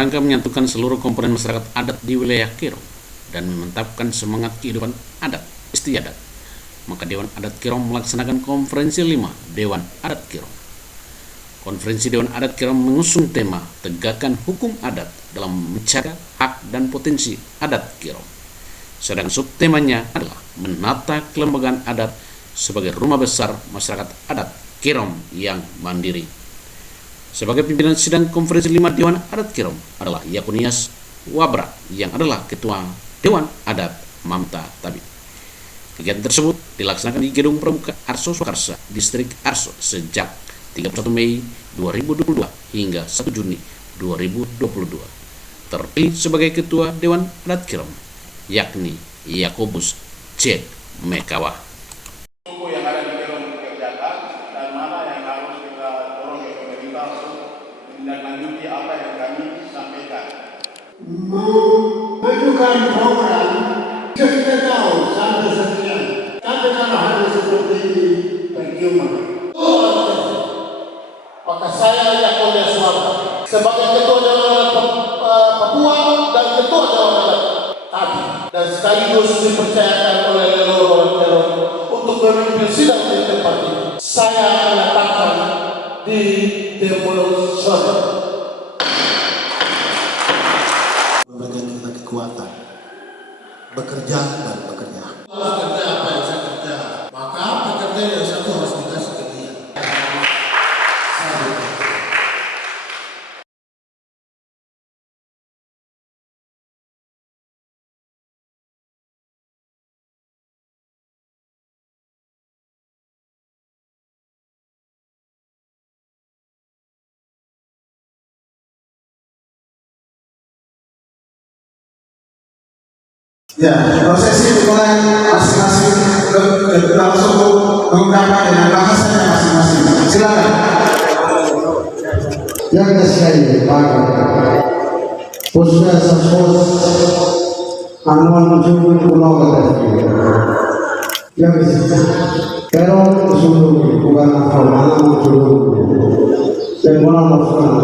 rangka menyatukan seluruh komponen masyarakat adat di wilayah Kero dan memantapkan semangat kehidupan adat istiadat, maka Dewan Adat Kero melaksanakan konferensi 5 Dewan Adat Kero. Konferensi Dewan Adat Kero mengusung tema tegakkan hukum adat dalam menjaga hak dan potensi adat Kero. Sedang subtemanya adalah menata kelembagaan adat sebagai rumah besar masyarakat adat Kero yang mandiri. Sebagai pimpinan sidang konferensi 5 Dewan Adat Kero adalah Yakunias Wabra yang adalah Ketua Dewan Adat Mamta Tabib. Kegiatan tersebut dilaksanakan di Gedung Pramuka Arso Swakarsa, Distrik Arso sejak 31 Mei 2022 hingga 1 Juni 2022. Terpilih sebagai Ketua Dewan Adat Kero yakni Yakobus C. Mekawa. Yang ada di Kero dikerjakan dan mana yang harus kita dorong ke pemerintah untuk menindaklanjuti apa yang kami sampaikan. Mengajukan program kita tahu sampai sekian, tapi kalau hari seperti ini percuma. Maka saya Yakunias Wabra sebagai Ketua Dewan Papua dan Ketua Dewan Adat Tabib dan sekaligus dipercayakan oleh Leluhur Kero untuk memimpin sidang di tempat ini. Saya menyatakan di demotion. Memberikan kita kekuatan bekerja dan bekerja. Kerja apa yang saya kerja, maka pekerja yang satu harus dikasih ke dia. Ya, prosesi dimulai masing-masing langsung mengungkapkan dengan bahasanya masing-masing. Silakan. Yang saya pakai khususnya sempos anuan jumlah pulau Ketapi. Yang Kero sungguh bukan formal jumlah dan mana maksudnya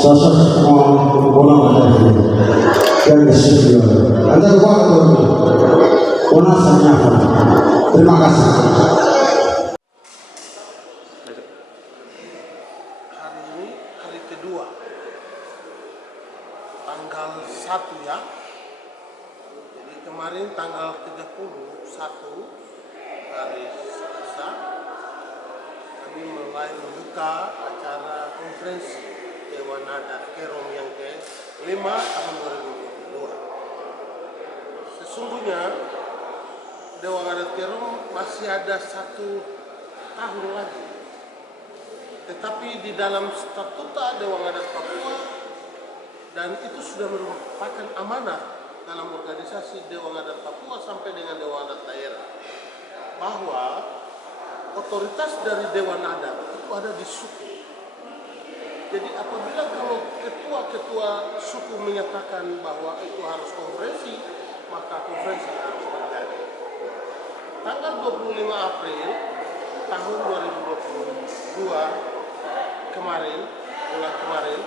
sosok bola ada yang disebut ada waktu onasanya. Terima kasih. Hari ini hari kedua, tanggal 1 ya. Jadi kemarin tanggal 31 hari Selasa kami mulai membuka acara konferensi Dewan Adat Kero yang ke-5 tahun 2022. Sesungguhnya Dewan Adat Kero masih ada 1 tahun lagi. Tetapi di dalam statuta Dewan Adat Papua dan itu sudah merupakan amanah dalam organisasi Dewan Adat Papua sampai dengan Dewan Adat daerah bahwa otoritas dari Dewan Adat itu ada di suku. Jadi apabila kalau ketua-ketua suku menyatakan bahwa itu harus konferensi, maka konferensi harus terjadi. Tanggal 25 April tahun 2022 kemarin, bulan kemarin,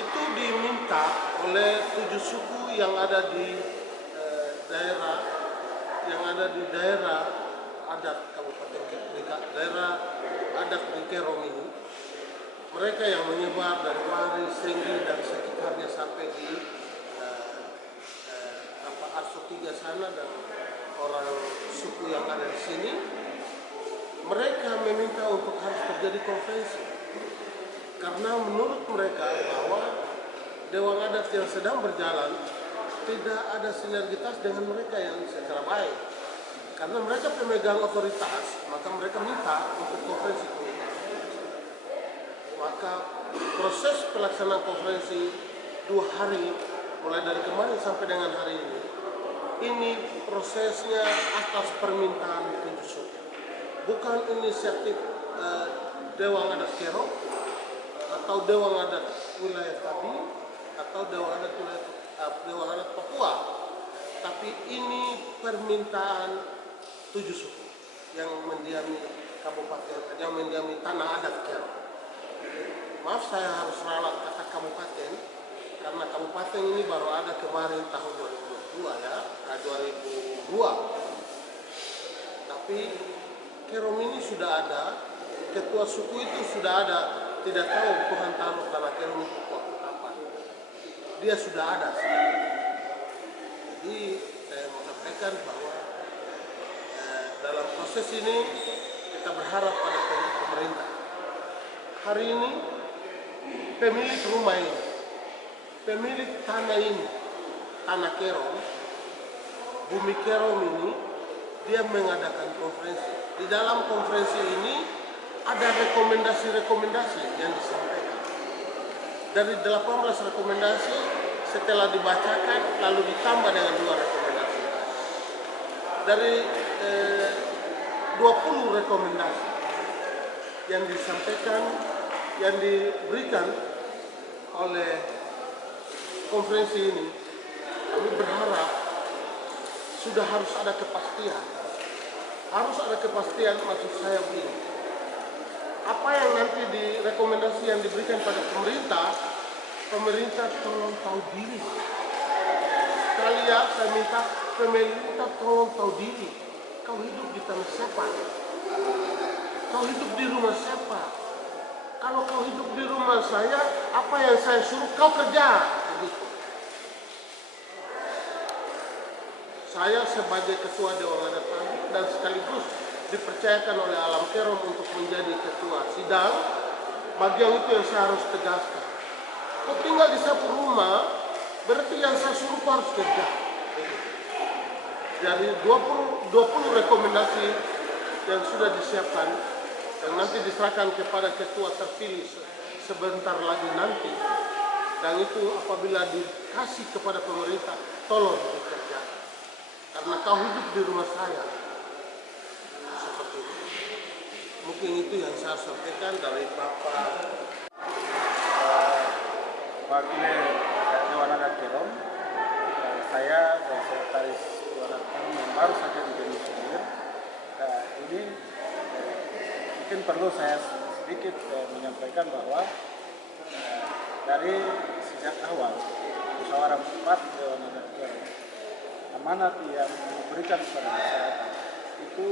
itu diminta oleh 7 suku yang ada di daerah adat Kabupaten daerah adat di Kero ini. Mereka yang menyebar dari Wari, Senggi dan sekitarnya sampai di Arso 3 sana dan orang suku yang ada di sini, mereka meminta untuk harus terjadi konferensi karena menurut mereka bahwa Dewan Adat yang sedang berjalan tidak ada sinergitas dengan mereka yang secara baik. Karena mereka pemegang otoritas, maka mereka minta untuk konferensi. Maka proses pelaksanaan konferensi 2 hari, mulai dari kemarin sampai dengan hari ini prosesnya atas permintaan 7 suku. Bukan inisiatif Dewan Adat Kero atau Dewan Adat Wilayah Tabib atau Dewan Adat Papua, tapi ini permintaan 7 suku yang mendiami kabupaten, yang mendiami tanah adat Kero. maaf saya harus ralat kata kabupaten, karena kabupaten ini baru ada kemarin tahun 2002 ya, 2002. Tapi Kerom ini sudah ada, ketua suku itu sudah ada, tidak tahu Tuhan taruh tanah Kerom itu waktu kapan. Dia sudah ada. Jadi saya mau sampaikan bahwa dalam proses ini kita berharap pada pemerintah. Hari ini pemilik rumah ini, pemilik tanah ini, tanah Kerom, bumi Kerom ini, dia mengadakan konferensi. Di dalam konferensi ini ada rekomendasi-rekomendasi yang disampaikan. Dari 18 rekomendasi setelah dibacakan lalu ditambah dengan 2 rekomendasi. Dari 20 rekomendasi yang disampaikan, yang diberikan oleh konferensi ini, kami berharap sudah harus ada kepastian. Harus ada kepastian, maksud saya begini. Apa yang nanti di rekomendasi yang diberikan pada pemerintah, pemerintah tolong tahu diri. Sekali ya, saya minta pemerintah tolong tahu diri. Kau hidup di tanah siapa? Kau hidup di rumah siapa? Kalau kau hidup di rumah saya, apa yang saya suruh kau kerja? Begitu. Saya sebagai ketua Dewan Adat Tangguh dan sekaligus dipercayakan oleh Alam Kerom untuk menjadi ketua sidang, bagian itu yang saya harus tegaskan. Kau tinggal di satu rumah, berarti yang saya suruh kau harus kerja. Dari 20 rekomendasi yang sudah disiapkan dan nanti diserahkan kepada ketua terpilih sebentar lagi nanti, dan itu apabila dikasih kepada pemerintah, tolong dikerjakan. Karena kau hidup di rumah saya. Seperti itu. Mungkin itu yang saya sampaikan dari Bapak Wakil Dewan Adat Kerom. Saya sekretaris Dewan Adat Kerom yang baru saja didemisir. Ini mungkin perlu saya sedikit menyampaikan bahwa dari sejak awal musyawarah 4 Dewan Adat Kerom, amanat yang diberikan kepada masyarakat itu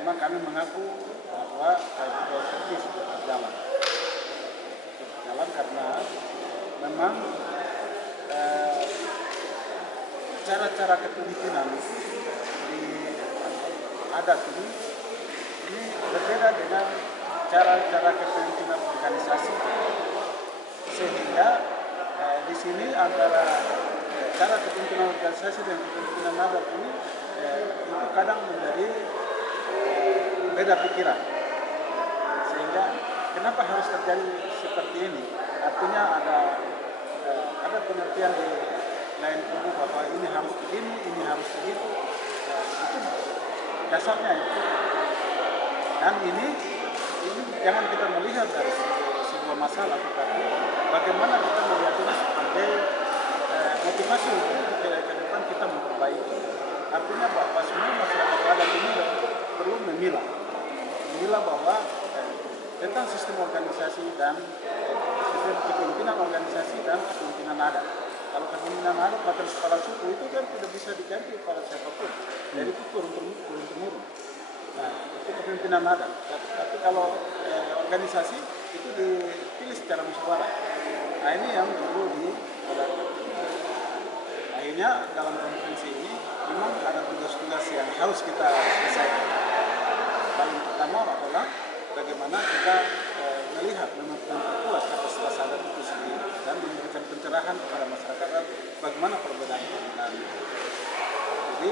memang kami mengaku bahwa ini sudah berjalan karena memang cara-cara kepemimpinan di adat ini berbeda dengan cara-cara kepemimpinan organisasi, sehingga di sini antara cara kepemimpinan organisasi dan kepemimpinan adat ini itu kadang menjadi beda pikiran, sehingga kenapa harus terjadi seperti ini? Artinya ada pengertian di lain kubu bahwa ini harus begini, ini harus begitu. Itu dasarnya itu. Dan ini jangan kita melihat dari sebuah masalah, tetapi bagaimana kita melihat ini sebagai motivasi untuk ke depan kita memperbaiki. Artinya bahwa semua masyarakat adat ini perlu memilah bahwa tentang sistem organisasi dan sistem kepemimpinan organisasi dan kepemimpinan adat. Kalau kepemimpinan adat pada kepala suku itu kan tidak bisa diganti pada siapapun, jadi itu turun-temurun. Nah, itu kepemimpinan adat. Tapi kalau organisasi itu dipilih secara musyawarah. Nah, ini yang perlu diperhatikan. Akhirnya dalam konferensi ini memang ada tugas-tugas yang harus kita selesaikan. Paling pertama adalah bagaimana kita melihat memperkuat kapasitas adat itu sendiri dan memberikan pencerahan kepada masyarakat bagaimana perbedaan-perbedaan. Jadi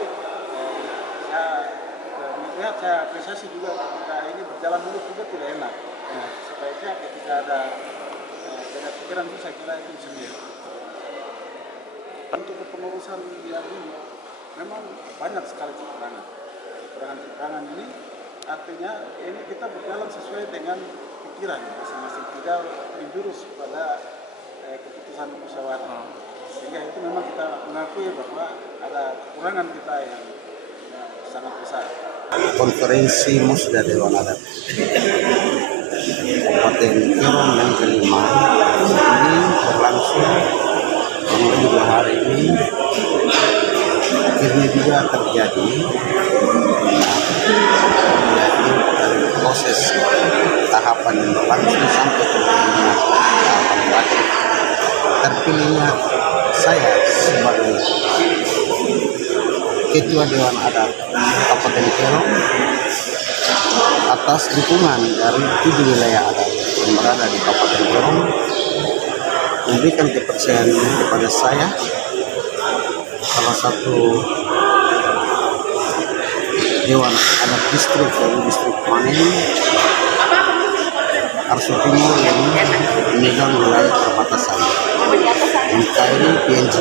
saya apresiasi juga ketika ini berjalan dulu juga tidak enak. Sebaiknya ketika ada beda pikiran itu saya kira itu sendiri. Untuk kepengurusan yang ini memang banyak sekali kekurangan ini artinya ini kita berjalan sesuai dengan pikiran masing-masing, tidak menjurus pada keputusan musyawarah, sehingga itu memang kita mengakui bahwa ada kekurangan kita yang sangat besar. Konferensi Musda Dewan Adat Kabupaten Kirong yang kelima ini berlangsung kurang 2 hari ini. Akhirnya juga terjadi dari proses tahapan yang berlangsung sampai terjadinya tahapan terakhir. Terpilihnya saya sebagai Ketua Dewan Adat Kabupaten Kirong atas dukungan dari 7 wilayah adat yang berada di Kabupaten Kirong, memberikan kepercayaan kepada saya, salah satu Dewan Adat Distrik dari Distrik Manen Arso Timur yang memegang wilayah perbatasan NKRI PNG.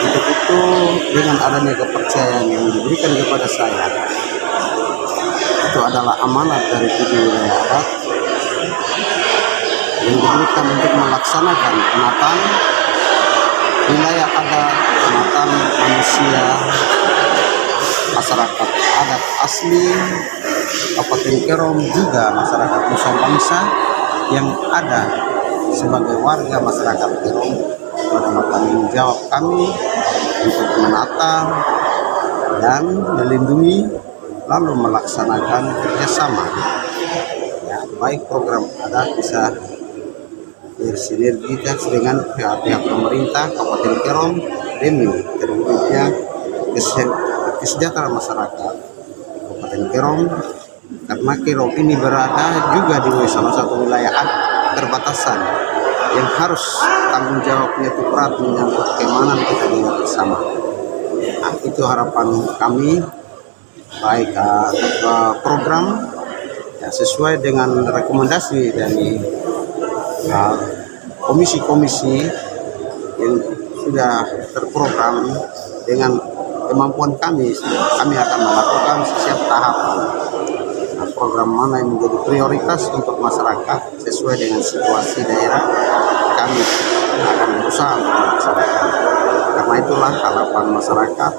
Untuk itu, dengan adanya kepercayaan yang diberikan kepada saya, itu adalah amanat dari 7 wilayah adat yang diberikan untuk melaksanakan penataan wilayah adat, penataan manusia, masyarakat adat asli Kabupaten Kirong, juga masyarakat Nusa Bangsa yang ada sebagai warga masyarakat Kirong. Itu adalah tanggung jawab kami untuk menata dan melindungi, lalu melaksanakan kerjasama, ya, baik program adat bisa bersinergitas dengan pihak pemerintah Kabupaten Kirong demi terwujudnya kesejahteraan masyarakat Kabupaten Kirong, karena Kirong ini berada juga di salah satu wilayah perbatasan yang harus tanggung jawabnya itu berat menyangkut keamanan kita dengan bersama. Nah, itu harapan kami, baik program ya, sesuai dengan rekomendasi dari komisi-komisi yang sudah terprogram. Dengan kemampuan kami akan melakukan setiap tahapan. Nah, program mana yang menjadi prioritas untuk masyarakat sesuai dengan situasi daerah, kami akan berusaha untuk melaksanakan. Karena itulah harapan masyarakat.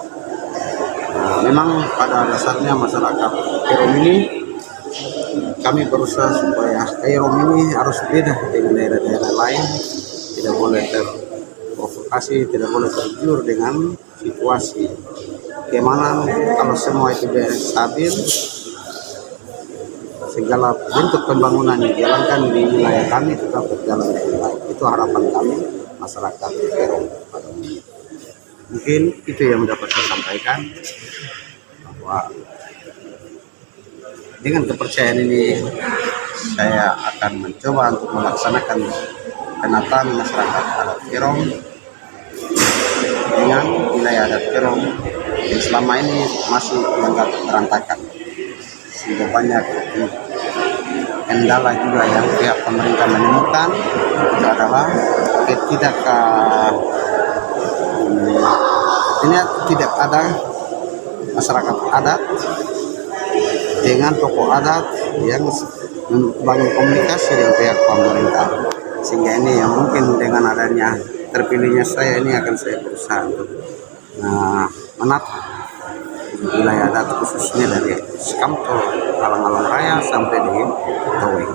Nah, memang pada dasarnya masyarakat Kirong ini, kami berusaha supaya Kirong ini harus beda dengan daerah-daerah lain, tidak boleh terprovokasi, tidak boleh tergiur dengan situasi keamanan. Kalau semua itu stabil, segala bentuk pembangunan yang dijalankan di wilayah kami tetap berjalan dengan baik. Itu harapan kami masyarakat Kirong. Mungkin itu yang dapat saya sampaikan, bahwa dengan kepercayaan ini saya akan mencoba untuk melaksanakan penataan masyarakat adat Kirong dengan wilayah adat Kirong yang selama ini masih dianggap berantakan, sehingga banyak kendala juga yang pihak pemerintah menemukan. Itu adalah tidak ada masyarakat adat dengan tokoh adat yang membangun komunikasi dengan pihak pemerintah, sehingga ini yang mungkin dengan adanya terpilihnya saya ini akan saya berusaha untuk menata wilayah adat khususnya dari Sekamto, Alang-Alang Raya sampai di Towe.